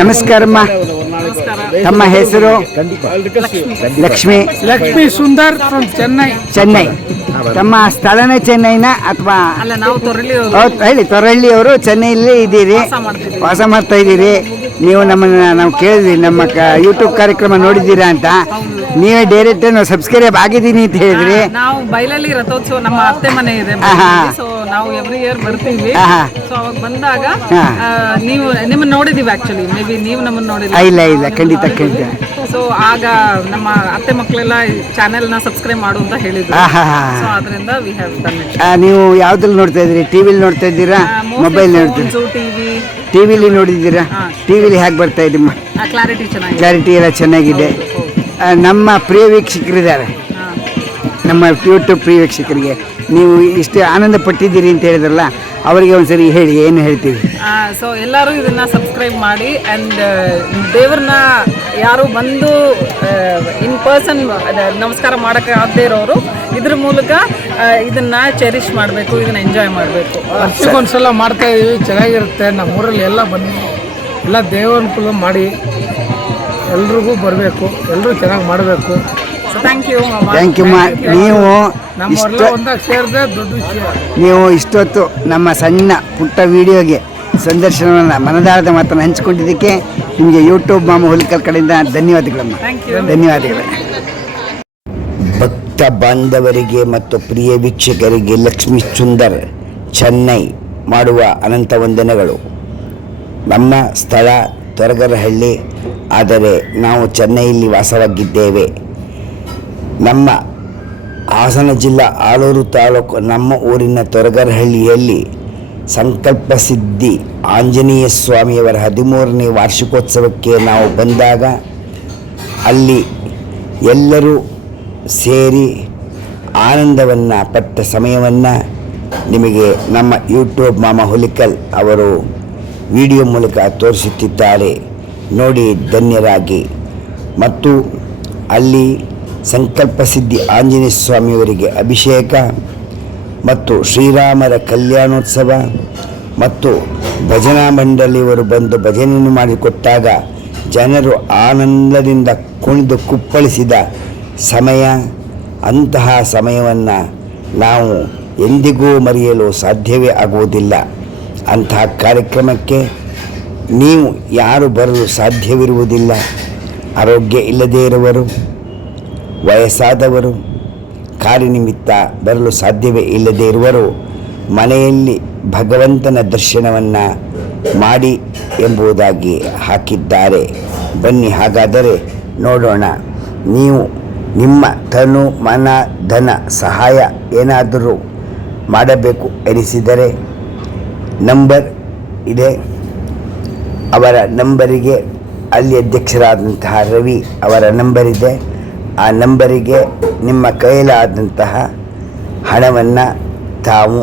ನಮಸ್ಕಾರಮ್ಮ. ತಮ್ಮ ಹೆಸರು? ಲಕ್ಷ್ಮಿ. ಲಕ್ಷ್ಮಿ ಸುಂದರ್ ಫ್ರಮ್ ಚೆನ್ನೈ. ತಮ್ಮ ಸ್ಥಳನೇ ಚೆನ್ನೈನ ಅಥವಾ? ಹೇಳಿ, ತೊರಳ್ಳಿಯವರು. ಚೆನ್ನೈಲಿ ಇದ್ದೀರಿ, ವಾಸ ಮಾಡ್ತಾ ಇದ್ದೀರಿ. ನೀವು ನಮ್ಮನ್ನ ನಾವು ಕೇಳಿದ್ವಿ, ನಮ್ಮ ಯೂಟ್ಯೂಬ್ ಕಾರ್ಯಕ್ರಮ ನೋಡಿದ್ದೀರಾ ಅಂತ. ನೀವೇ ಡೈರೆಕ್ಟ್ ನಾವು ಸಬ್ಸ್ಕ್ರೈಬ್ ಆಗಿದ್ದೀನಿ ಅಂತ ಹೇಳಿದ್ರಿ. ನಾವು ಬೈಲಲ್ಲಿ ರಥೋತ್ಸವ, ನಮ್ಮ ಅತ್ತೆ ಮನೆ ಇದೆ, ಸೊ ನಾವು ಎವ್ರಿ ಇಯರ್ ಬರ್ತೀವಿ. ಸೊ ಅವಾಗ ಬಂದಾಗ ನೀವು ನಿಮ್ಮನ್ನ ನೋಡಿದೀವಿ. ಆಕ್ಚುಲಿ ಮೇ ಬಿ ನೀವು ನಮ್ಮನ್ನ ನೋಡಿಲ್ಲ. ಇಲ್ಲ, ಖಂಡಿತ. ಸೊ ಆಗ ನಮ್ಮ ಅತ್ತೆ ಮಕ್ಕಳೆಲ್ಲ ಚಾನೆಲ್ ನ ಸಬ್ಸ್ಕ್ರೈಬ್ ಮಾಡು ಅಂತ ಹೇಳಿದ್ರು. ಸೊ ಅದರಿಂದ ವಿ ಹ್ಯಾವ್ ಡನ್ ಇಟ್. ನೀವು ಯಾವ್ದ್ರಲ್ಲಿ ನೋಡ್ತಾ ಇದ್ದೀರಿ? ಟಿವಿಲಿ ನೋಡ್ತಾ ಇದ್ದೀರಾ, ಮೊಬೈಲ್ ನೋಡ್ತೀರಾ? ಟಿವಿಲಿ ನೋಡಿದ್ದೀರಾ? ಟಿವಿಲಿ ಹೇಗೆ ಬರ್ತಾ ಇದೆ? ಕ್ಲಾರಿಟಿ ಎಲ್ಲ ಚೆನ್ನಾಗಿದೆ. ನಮ್ಮ ಪ್ರಿಯ ವೀಕ್ಷಕರಿದ್ದಾರೆ, ನಮ್ಮ ಯೂಟ್ಯೂಬ್ ಪ್ರಿಯ ವೀಕ್ಷಕರಿಗೆ ನೀವು ಇಷ್ಟು ಆನಂದ ಪಟ್ಟಿದ್ದೀರಿ ಅಂತ ಹೇಳಿದ್ರಲ್ಲ, ಅವರಿಗೆ ಒಂದ್ಸರಿ ಹೇಳಿ, ಏನು ಹೇಳ್ತೀವಿ? ಸೊ ಎಲ್ಲರೂ ಇದನ್ನ ಸಬ್ಸ್ಕ್ರೈಬ್ ಮಾಡಿ. ಆ್ಯಂಡ್ ದೇವ್ರನ್ನ ಯಾರು ಬಂದು ಇನ್ ಪರ್ಸನ್ ನಮಸ್ಕಾರ ಮಾಡೋಕ್ಕೆ ಆಗದೇ ಇರೋರು ಇದ್ರ ಮೂಲಕ ಇದನ್ನ ಚೆರಿಷ್ ಮಾಡಬೇಕು, ಇದನ್ನ ಎಂಜಾಯ್ ಮಾಡಬೇಕು. ವರ್ಷಕ್ಕೊಂದ್ಸಲ ಮಾಡ್ತಾ ಇದೀವಿ, ಚೆನ್ನಾಗಿರುತ್ತೆ. ನಮ್ಮೂರಲ್ಲಿ ಎಲ್ಲ ಬನ್ನಿ, ಎಲ್ಲ ದೇವಾನುಕೂಲ ಮಾಡಿ ಎಲ್ರಿಗೂ ಬರಬೇಕು, ಎಲ್ಲರೂ ಚೆನ್ನಾಗಿ ಮಾಡಬೇಕು. Thank you. ನೀವು ಇಷ್ಟೊತ್ತು ನಮ್ಮ ಸಣ್ಣ ಪುಟ್ಟ ವಿಡಿಯೋಗೆ ಸಂದರ್ಶನವನ್ನು, ಮನದಾಳದ ಮಾತನ್ನು ಹಂಚಿಕೊಂಡಿದ್ದಕ್ಕೆ ನಿಮಗೆ ಯೂಟ್ಯೂಬ್ ಮಾಮ ಹುಲಿಕಲ್ ಕಡೆಯಿಂದ ಧನ್ಯವಾದಗಳಮ್ಮ. ಧನ್ಯವಾದಗಳು. ಭಕ್ತ ಬಾಂಧವರಿಗೆ ಮತ್ತು ಪ್ರಿಯ ವೀಕ್ಷಕರಿಗೆ ಲಕ್ಷ್ಮೀ ಸುಂದರ್ ಚೆನ್ನೈ ಮಾಡುವ ಅನಂತ ವಂದನೆಗಳು. ನಮ್ಮ ಸ್ಥಳ ತೊರಗರಹಳ್ಳಿ, ಆದರೆ ನಾವು ಚೆನ್ನೈಯಲ್ಲಿ ವಾಸವಾಗಿದ್ದೇವೆ. ನಮ್ಮ ಹಾಸನ ಜಿಲ್ಲಾ ಆಲೂರು ತಾಲೂಕು ನಮ್ಮ ಊರಿನ ತೊರಗರಹಳ್ಳಿಯಲ್ಲಿ ಸಂಕಲ್ಪ ಸಿದ್ಧಿ ಆಂಜನೇಯ ಸ್ವಾಮಿಯವರ 13ನೇ ವಾರ್ಷಿಕೋತ್ಸವಕ್ಕೆ ನಾವು ಬಂದಾಗ ಅಲ್ಲಿ ಎಲ್ಲರೂ ಸೇರಿ ಆನಂದವನ್ನು ಪಟ್ಟ ಸಮಯವನ್ನು ನಿಮಗೆ ನಮ್ಮ ಯೂಟ್ಯೂಬ್ ಮಾಮ ಹುಲಿಕಲ್ ಅವರು ವಿಡಿಯೋ ಮೂಲಕ ತೋರಿಸುತ್ತಿದ್ದಾರೆ. ನೋಡಿ ಧನ್ಯರಾಗಿ. ಮತ್ತು ಅಲ್ಲಿ ಸಂಕಲ್ಪ ಸಿದ್ಧಿ ಆಂಜನೇಯ ಸ್ವಾಮಿಯವರಿಗೆ ಅಭಿಷೇಕ ಮತ್ತು ಶ್ರೀರಾಮರ ಕಲ್ಯಾಣೋತ್ಸವ ಮತ್ತು ಭಜನಾ ಮಂಡಳಿಯವರು ಬಂದು ಭಜನೆಯನ್ನು ಮಾಡಿಕೊಟ್ಟಾಗ ಜನರು ಆನಂದದಿಂದ ಕುಣಿದು ಕುಪ್ಪಳಿಸಿದ ಸಮಯ. ಅಂತಹ ಸಮಯವನ್ನು ನಾವು ಎಂದಿಗೂ ಮರೆಯಲು ಸಾಧ್ಯವೇ ಆಗುವುದಿಲ್ಲ. ಅಂತಹ ಕಾರ್ಯಕ್ರಮಕ್ಕೆ ನೀವು ಯಾರು ಬರಲು ಸಾಧ್ಯವಿರುವುದಿಲ್ಲ. ಆರೋಗ್ಯ ಇಲ್ಲದೇ ಇರುವವರು, ವಯಸ್ಸಾದವರು, ಕಾರ್ಯನಿಮಿತ್ತ ಬರಲು ಸಾಧ್ಯವೇ ಇಲ್ಲದೇ ಇರುವರು ಮನೆಯಲ್ಲಿ ಭಗವಂತನ ದರ್ಶನವನ್ನು ಮಾಡಿ ಎಂಬುದಾಗಿ ಹಾಕಿದ್ದಾರೆ. ಬನ್ನಿ, ಹಾಗಾದರೆ ನೋಡೋಣ. ನೀವು ನಿಮ್ಮ ತನು ಮನ ಧನ ಸಹಾಯ ಏನಾದರೂ ಮಾಡಬೇಕು ಎನಿಸಿದರೆ ನಂಬರ್ ಇದೆ. ಅವರ ನಂಬರಿಗೆ, ಅಲ್ಲಿ ಅಧ್ಯಕ್ಷರಾದಂತಹ ರವಿ ಅವರ ನಂಬರ್ ಇದೆ. ಆ ನಂಬರಿಗೆ ನಿಮ್ಮ ಕೈಲಾದಂತಹ ಹಣವನ್ನು ತಾವು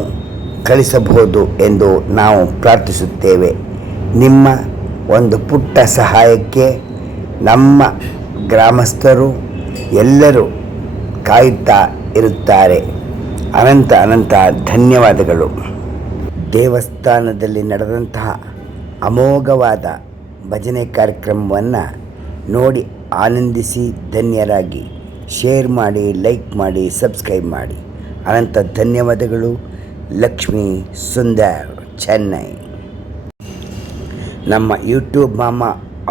ಕಳಿಸಬಹುದು ಎಂದು ನಾವು ಪ್ರಾರ್ಥಿಸುತ್ತೇವೆ. ನಿಮ್ಮ ಒಂದು ಪುಟ್ಟ ಸಹಾಯಕ್ಕೆ ನಮ್ಮ ಗ್ರಾಮಸ್ಥರು ಎಲ್ಲರೂ ಕಾಯುತ್ತಾ ಇರುತ್ತಾರೆ. ಅನಂತ ಧನ್ಯವಾದಗಳು. ದೇವಸ್ಥಾನದಲ್ಲಿ ನಡೆದಂತಹ ಅಮೋಘವಾದ ಭಜನೆ ಕಾರ್ಯಕ್ರಮವನ್ನು ನೋಡಿ ಆನಂದಿಸಿ ಧನ್ಯರಾಗಿ. ಶೇರ್ ಮಾಡಿ, ಲೈಕ್ ಮಾಡಿ, ಸಬ್ಸ್ಕ್ರೈಬ್ ಮಾಡಿ. ಅನಂತ ಧನ್ಯವಾದಗಳು. ಲಕ್ಷ್ಮೀ ಸುಂದರ್ ಚೆನ್ನೈ. ನಮ್ಮ ಯೂಟ್ಯೂಬ್ ಮಾಮ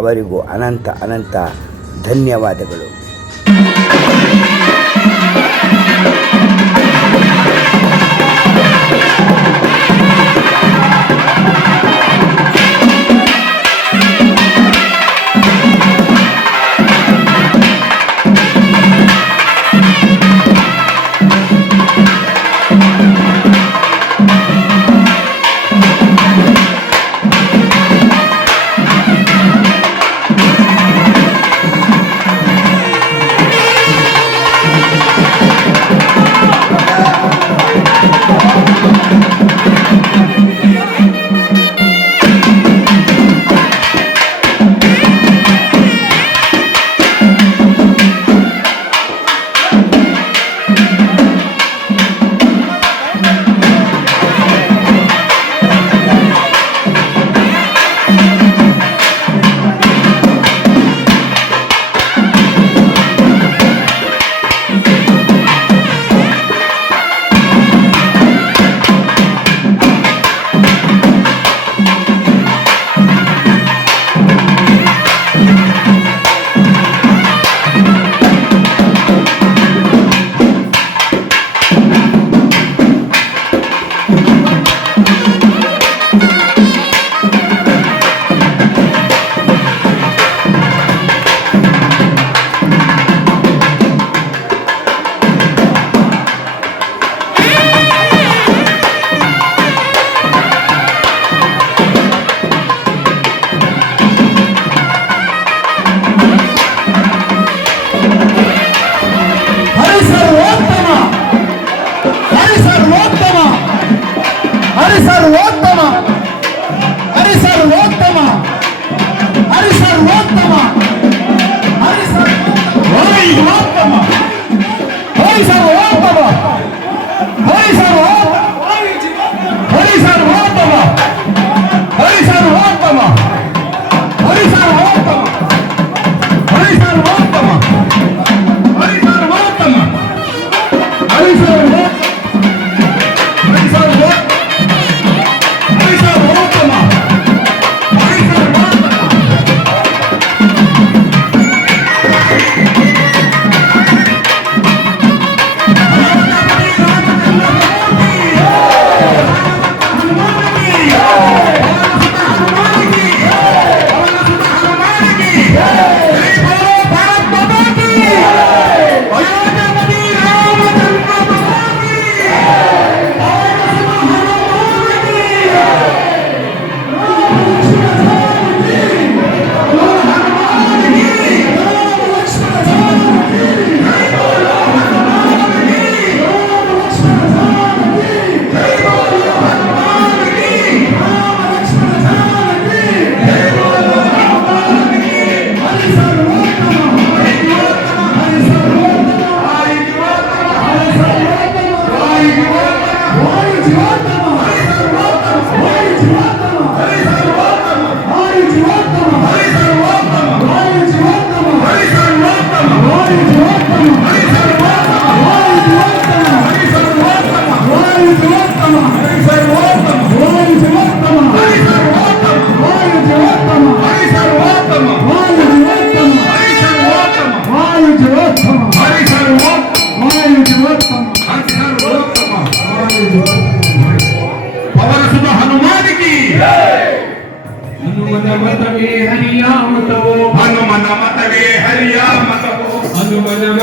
ಅವರಿಗೂ ಅನಂತ ಧನ್ಯವಾದಗಳು.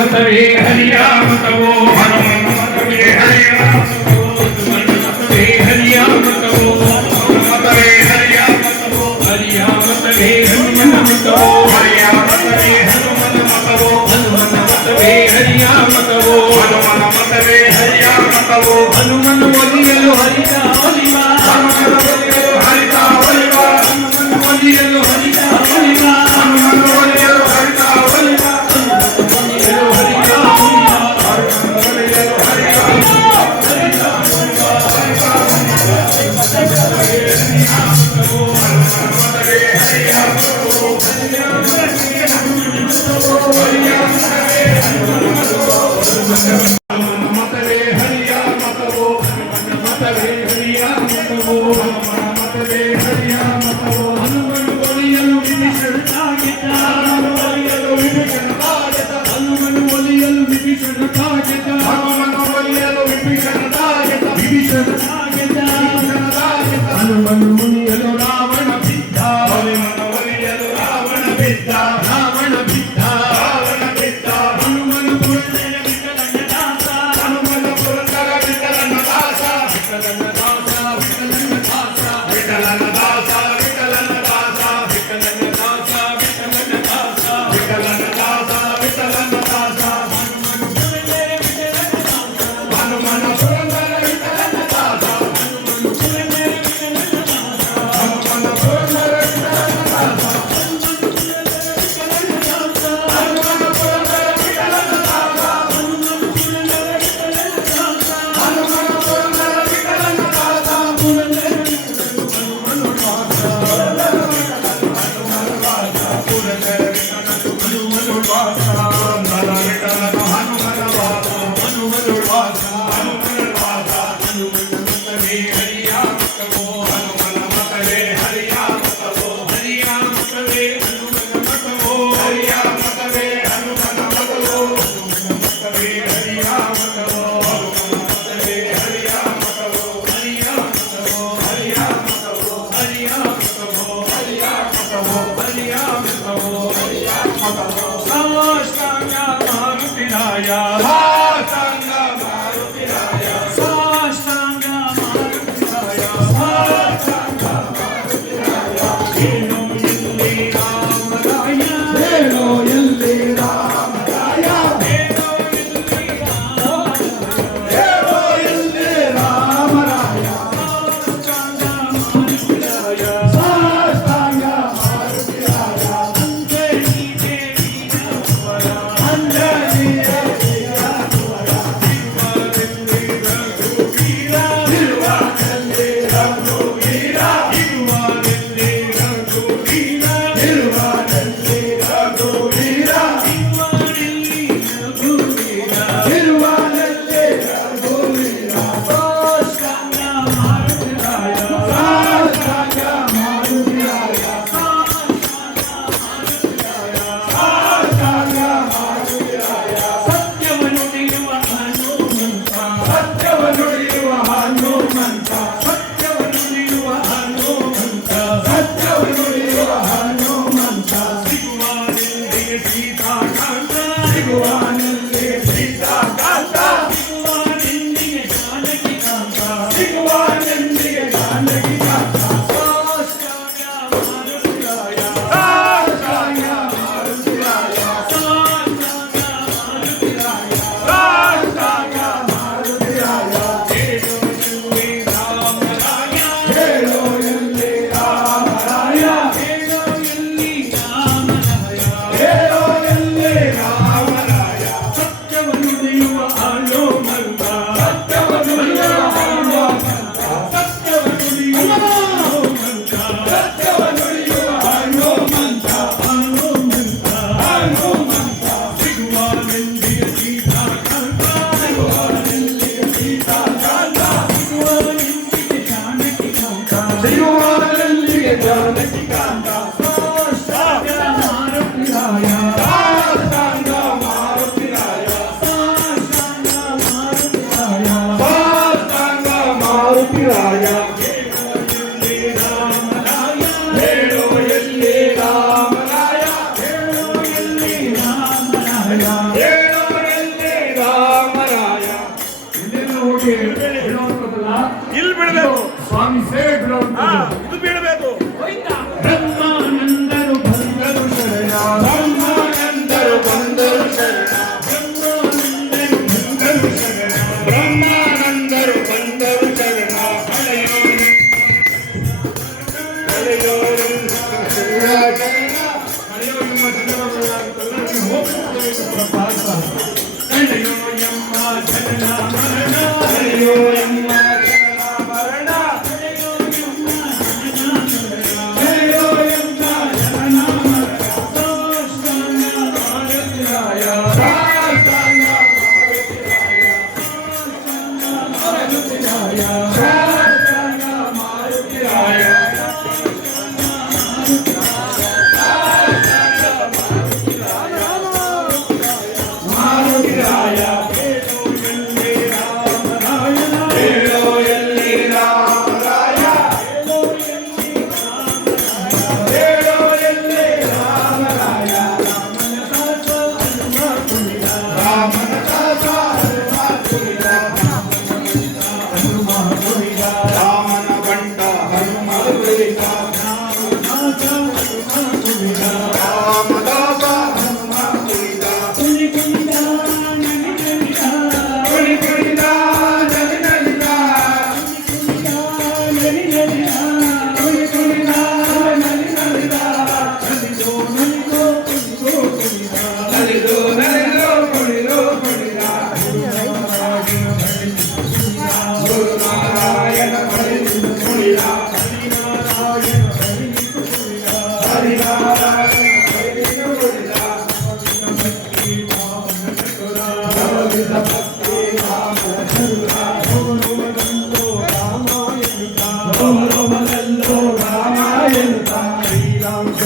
ಮತವೇ ಹರಿಯ ಮತವೋ ಹನುಮನ ಮತವೇ ಹರಿಯ ಮತವೇ ಹರಿಯ ಮತವೋ ಮತವೇ ಹರಿಯ ಮತವೋ ಹರಿಯ ಮತವೇ ಹನುಮನ ಮತವೋ ಹರಿಯ ಮತವೇ ಹನುಮನ ಮತವೋ ಹನುಮನ ಮತವೇ ಹರಿಯ ಮತವೋ ಹನುಮನ ಮತವೇ ಹರಿಯ ಮತವೋ ಹನುಮನ ಒಲಿಯಲು ಹರಿತ ಒಲಿವ ಹನುಮನ ಒಲಿಯಲು ಹರಿತ ಒಲಿವ ಹನುಮನ ಒಲಿಯಲು ಹರಿತ ಒಲಿವ ಹನುಮನ ಒಲಿಯಲು ಹರಿತ ಒಲಿವ ಮತವೇ ಹರಿಯ ಮತವೋ ಮತವೇ ಹರಿಯ ಮತವೋ ಮತವೇ ಹರಿಯ ಮತವೋ ಹನುಮನು ಒಲಿಯಲು ವಿಭೀಷಣನಾಗಿದ್ದ ಹನುಮನು ಒಲಿಯಲು ವಿಭೀಷಣನಾಗಿದ್ದ ಹನುಮನು ಒಲಿಯಲು ವಿಭೀಷಣನಾಗಿದ್ದ ಹನುಮನು ಒಲಿಯಲು ವಿಭೀಷಣನಾಗಿದ್ದ ವಿಭೀಷಣನಾಗಿದ್ದ ಹನುಮನು ಒಲಿಯಲು ರಾವಣ ಬಿದ್ದ ಹನುಮನು ಒಲಿಯಲು ರಾವಣ ಬಿದ್ದ ರಾವಣ ಬಿದ್ದ ರಾವಣ ಬಿದ್ದ ಹನುಮನು ಪುರಂದರ ವಿಠಲನದಾಸ ಹನುಮನು ಪುರಂದರ ವಿಠಲನದಾಸ ವಿಠಲನದಾಸ ವಿಠಲನದಾಸ ವಿಠಲನದಾಸ ವಿಠಲನದಾಸ ವಿಠಲನದಾಸ ವಿಠಲನದಾಸ ವಿಠಲನದಾಸ ವಿಠಲನದಾಸ ಹನುಮನ ಪುರಂದರ ವಿಠಲನದಾಸ ಹನುಮನ ಪುರಂದರ ವಿಠಲನದಾಸ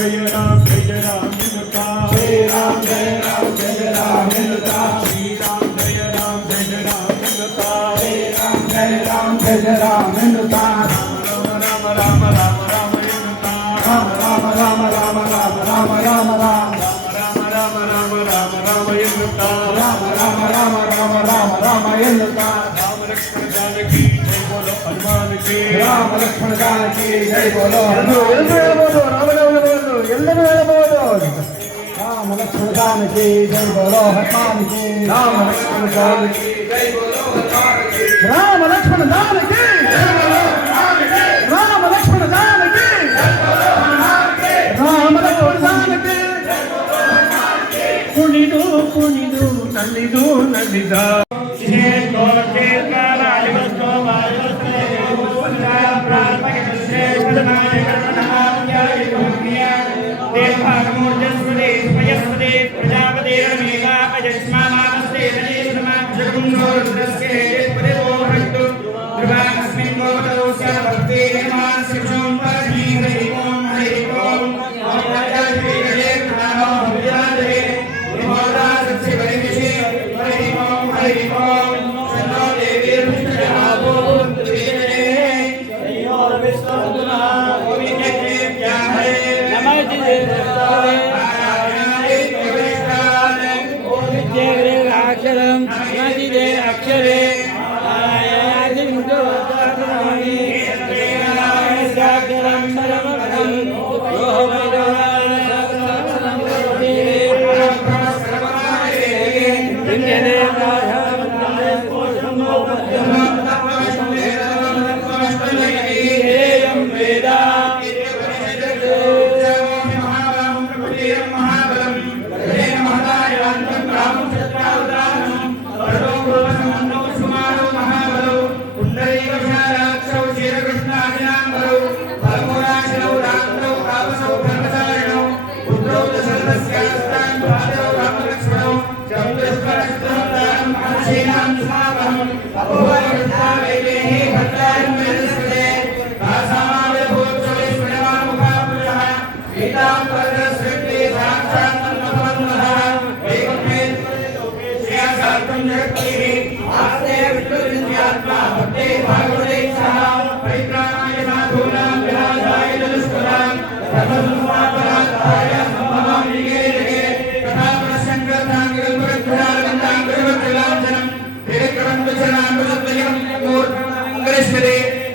जय राम मिलता श्री राम जय राम मिलता श्री राम जय राम मिलता श्री राम जय राम मिलता राम राम राम राम मिलता राम राम राम राम राम राम राम राम राम राम राम राम मिलता राम राम राम राम राम राम मिलता राम लक्ष्मण जानकी जय बोलो हनुमान की राम लक्ष्मण जानकी जय बोलो ಎಲ್ಲರೂ ಹೇಳಬಹುದು ಎಲ್ಲರೂ ಹೇಳಬಹುದು राम लक्ष्मण जानकी जय बोलो हनुमान की राम लक्ष्मण जानकी जय बोलो हनुमान की राम लक्ष्मण जानकी जय बोलो हनुमान की राम लक्ष्मण जानकी जय बोलो हनुमान की राम लक्ष्मण जानकी जय बोलो हनुमान की कुಣಿದು ಕುಣಿದು ನಲಿದು ನಲಿದ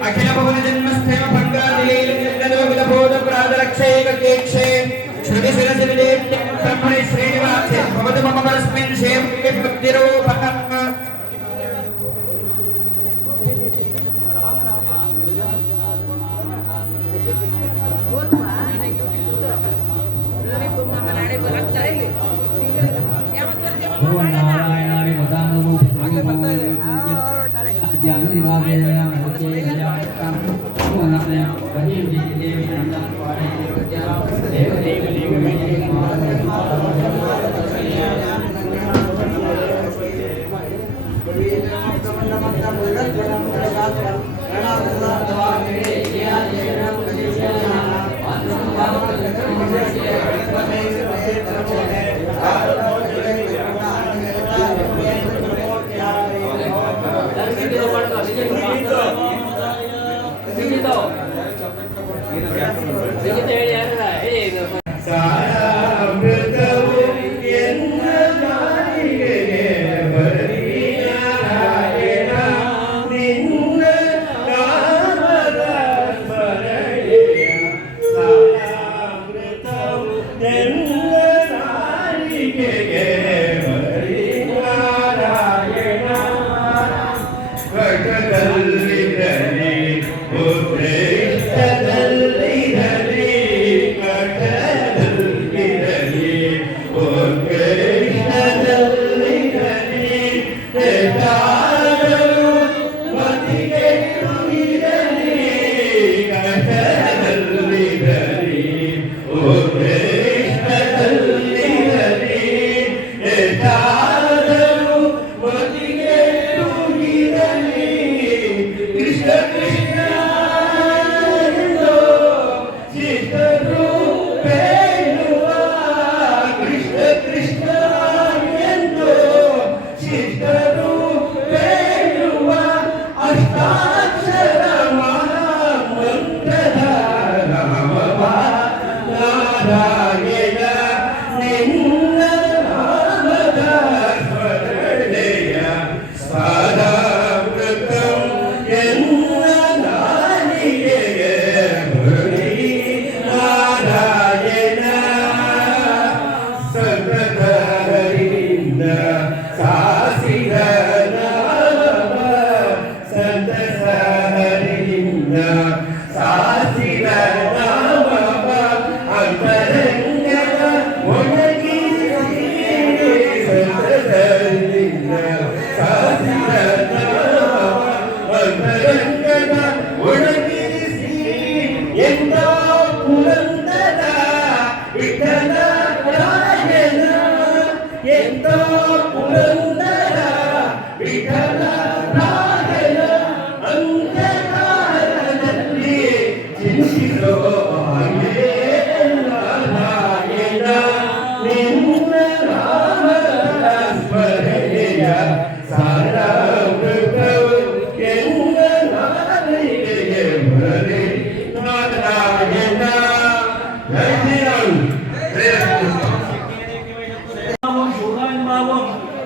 अखिल भुवन जन्मस्थेम भंगादिलीलक्षे श्रुति शिरसिले ब्रह्मणि श्रीनिवासे भवतु मम परस्मिन् सेवके भक्तिरूपः ವಿಠಲ ರಾಯನ ಎಂತ ಪುರಂದರ ವಿಠಲ ರಾಯನ ಅಂತ್ಯಕಾಲದಲ್ಲಿ ಚಿಂತಿಸೋ ನಾರಾಯಣ ನಿನ್ನ ರಾಮನ ಸ್ಮರಣೆಯ ಸಾರಾಮೃತವು ಎನ್ನ ನಾಲಿಗೆಗೆ ಬರೆ ನಾರಾಯಣ.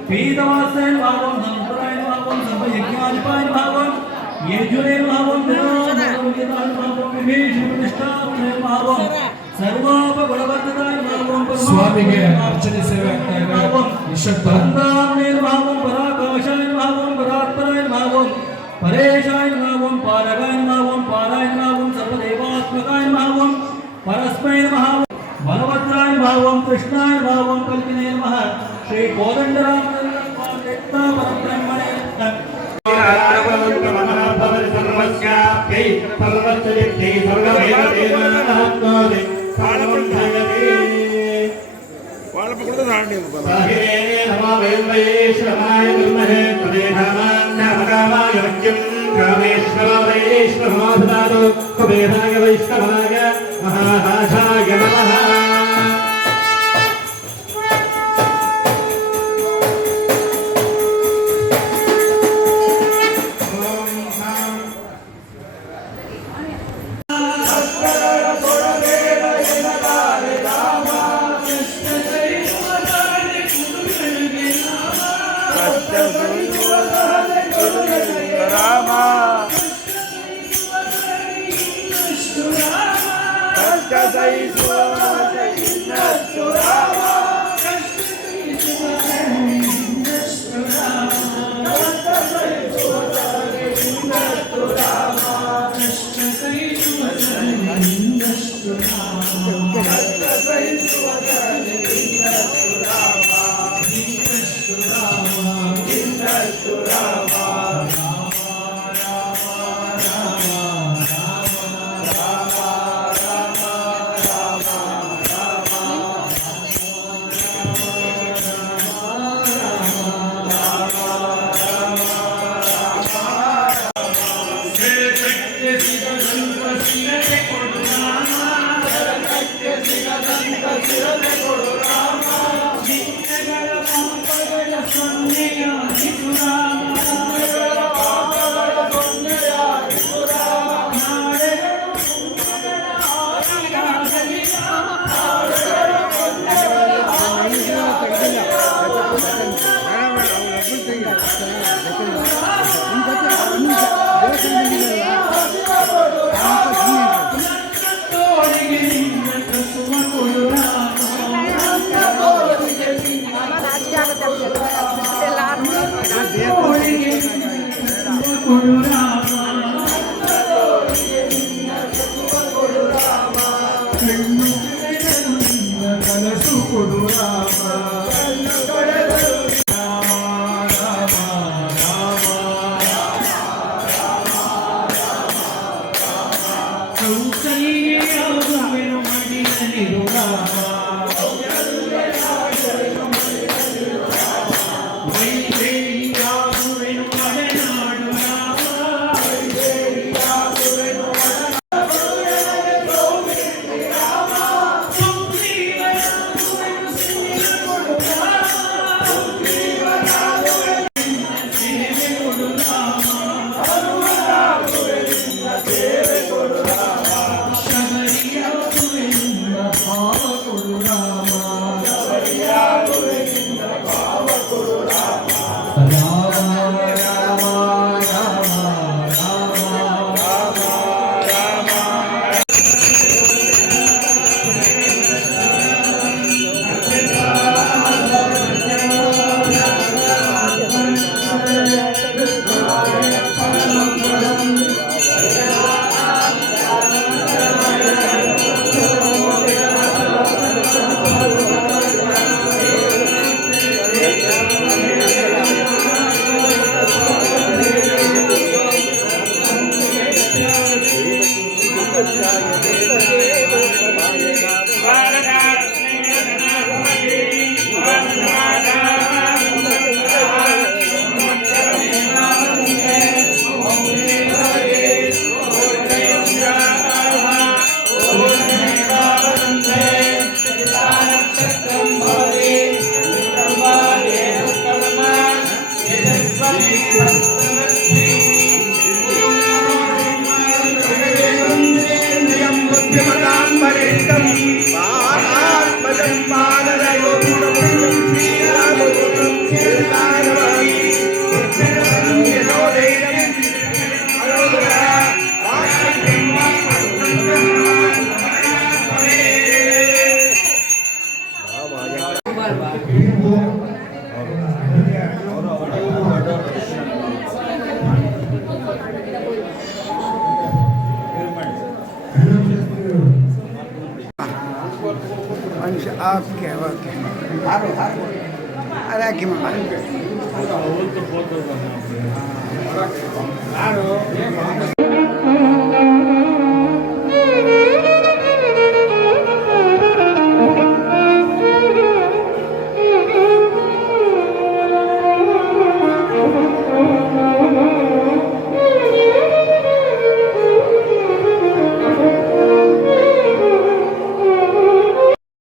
पीतवासेन भावं संप्रायण भावं सर्वयज्ञाधिपायन भावं येजुरेन भावं विनाशनाय भावं विभीषण प्रतिष्ठापनाय भावं सर्वोपगुणवर्धनाय भावं ಸ್ವಾಮಿಗೆ ಅರ್ಚನೆ ಸೇವೆ ಆಗ್ತಾ ಇದೆ. ನಿಶ್ಶಬ್ದ परमात्मनेन भावं पराकाशाय भावं परात्पराय भावं परेशाय भावं पारगाय भावं पाराय भावं सर्वदेवात्मकाय भावं परस्मै भावं बलभद्राय भावं कृष्णाय भावं कल्पिने नमः श्री कोदंडराम परब्रह्मणे कुबेराय वैष्णवाय महाहासाय नमः. ಓಕೆ ಓಕೆ ಅದು ಹಾಕಿ